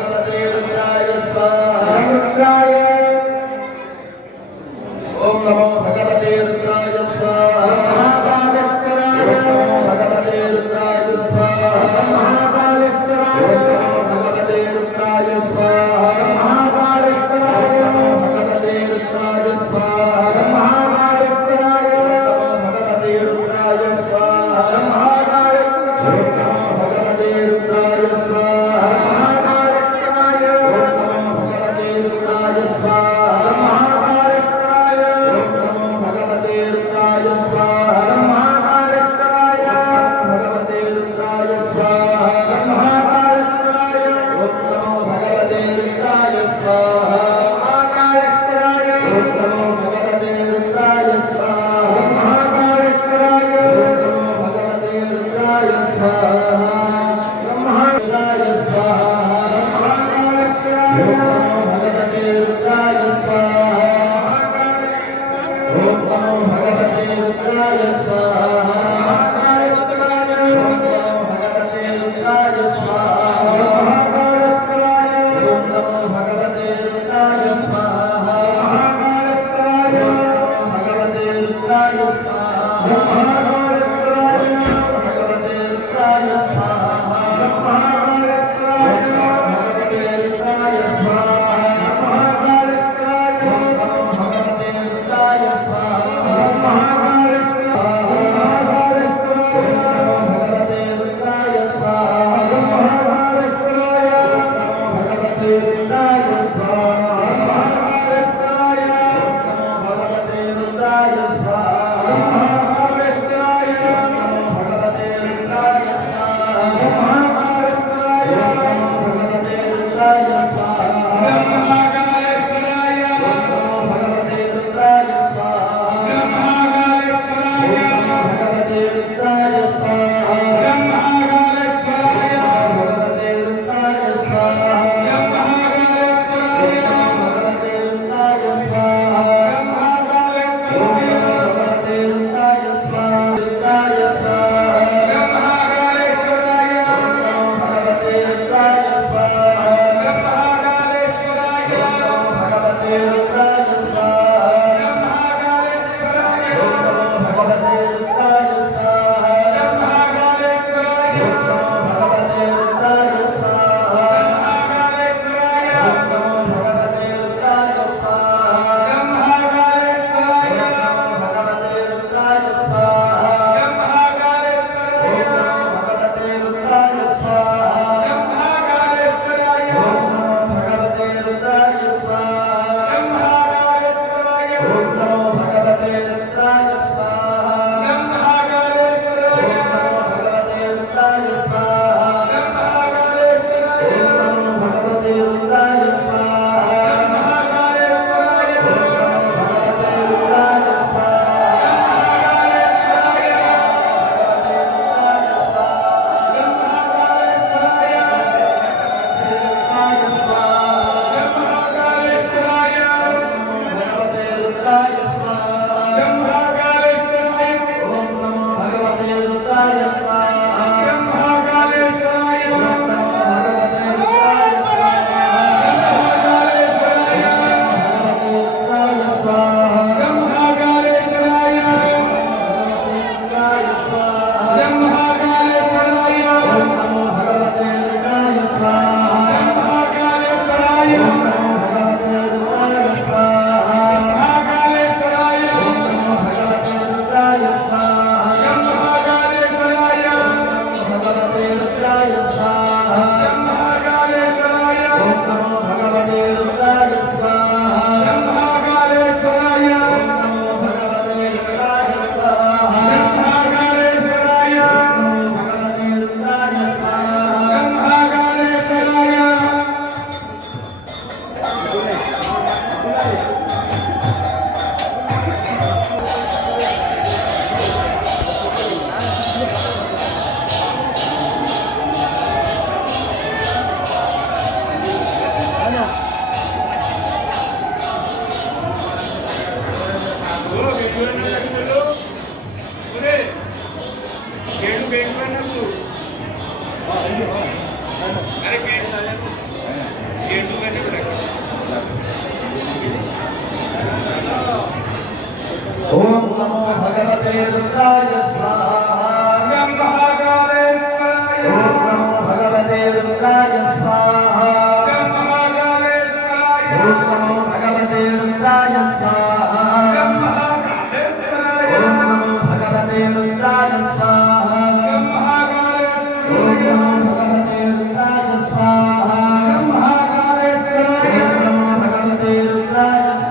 भगवते रुद्राय स्वाहा रुद्राय ओम नमो भगवते रुद्राय स्वाहा महाकालेश्वराय ओम नमो भगवते रुद्राय स्वाहा महाकालेश्वराय ओम नमो भगवते रुद्राय स्वाहा महाकालेश्वराय ओम नमो भगवते रुद्राय स्वाहा महाकालेश्वराय ओम नमो भगवते रुद्राय स्वाहा महाकालेश्वराय ओम नमो भगवते रुद्राय स्वाहा महाकालेश्वराय ओम नमो भगवते रुद्राय स्वाहा महाकालेश्वराय ओम नमो भगवते रुद्राय स्वाहा महाकालेश्वराय भगवते रुद्राय स्वाहा महाकालेश्वराय ओम नमो भगवते रुद्राय स्वाहा महाकालेश्वराय ओम नमो भगवते रुद्राय स्वाहा महाकालेश्वराय ओम नमो भगवते रुद्राय स्वाहा महाकालेश्वराय स्वाहा महाकालेश्वराय ओम नमो भगवते रुद्राय स्वाहा ओम नमो भगवते रुद्राय स्वाहा महाकालेश्वराय ओम नमो भगवते रुद्राय स्वाहा महाकालेश्वराय ओम नमो भगवते रुद्राय स्वाहा महाकालेश्वराय ओम नमो भगवते रुद्राय स्वाहा महाकालेश्वराय ओम नमो भगवते रुद्राय स्वाहा महाकालेश्वराय ओम नमो भगवते रुद्राय स्वाहा महाकालेश्वराय ओम नमो भगवते रुद्राय स्वाहा महाकालेश्वराय महाकालेश्वराय ओम नमो भगवते रुद्राय स्वाहा महाकालेश्वराय ओम नमो भगवते रुद्राय स्वाहा महाकालेश्वराय ओम नमो भगवते रुद्राय स्वाहा महाकालेश्वराय ओम नमो भगवते रुद्राय स्वाहा महाकालेश्वराय ओम नमो भगवते रुद्राय स्वाहा महाकालेश्वराय ओम नमो भगवते रुद्राय स्वाहा महाकालेश्वराय ओम नमो भगवते रुद्राय स्वाहा महाकालेश्वराय ओम नमो भगवते रुद्राय स्वाहा महाकालेश्वराय ओम भगवते रुद्राय स्वाहा गं महाकालेश्वराय ओम नमो भगवते रुद्राय स्वाहा गं महाकालेश्वराय ओम नमो भगवते रुद्राय स्वाहा गं महाकालेश्वराय ओम नमो भगवते रुद्राय स्वाहा गं महाकालेश्वराय ओम नमो भगवते रुद्राय स्वाहा गं महाकालेश्वराय ओम नमो भगवते रुद्राय स्वाहा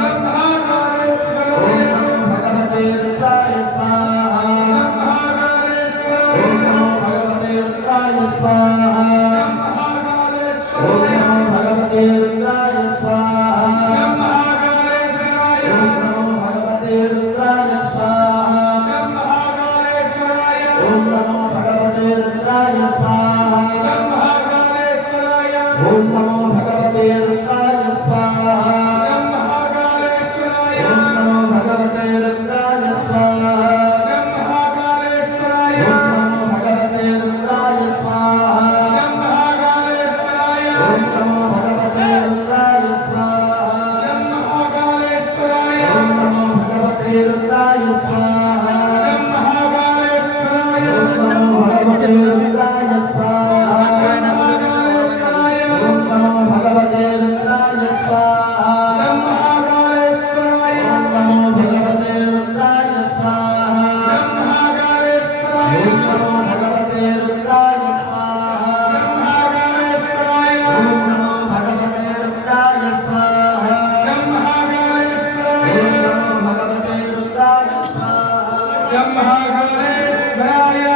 गं महाकालेश्वराय ओम नमो भगवते रुद्राय स्वाहा गं महाकालेश्वराय ओम नमो भगवते रुद्राय स्वाहा गं महाकालेश्वराय ओम नमो भगवते रुद्राय स्वाहा गं महाकालेश्वराय ओम नमो भगवते रुद्राय स्वाहा गं महाकालेश्वराय ओम नमो भगवते रुद्राय स्वाहा गं महाकालेश्वराय ओम नमो भगवते रुद्राय स्वाहा गं महाकालेश्वराय ओम नमो भगवते रुद्राय स्वाहा गं महाकालेश्वराय ओम नमो भगवते रुद्राय स्वाहा गं महाकालेश्वराय ओम नमो भगवते रुद्राय स्वाहा गं महाकालेश्वराय ओम नमो भगवते रुद्राय स्वाहा गं महाकालेश्वराय ओम नमो भगवते रुद्राय स्वाहा गं महाकालेश्वराय ओम नमो भगवते रुद्राय स्वाहा गं महाकालेश्वराय ओम नमो भगवते रुद्राय स्वाहा गं महाकालेश्वराय ओम नमो भगवते रुद्राय स्वाहा गं महाकालेश्वराय ओम नमो भगवते रुद्राय स्वाहा गं महाकालेश्वराय ओम नमो भगवते रुद्राय स्वाहा गं महाकालेश्वराय ओम नमो भगवते रुद्राय स्वाहा गं महाकालेश्वराय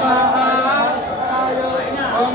Amen.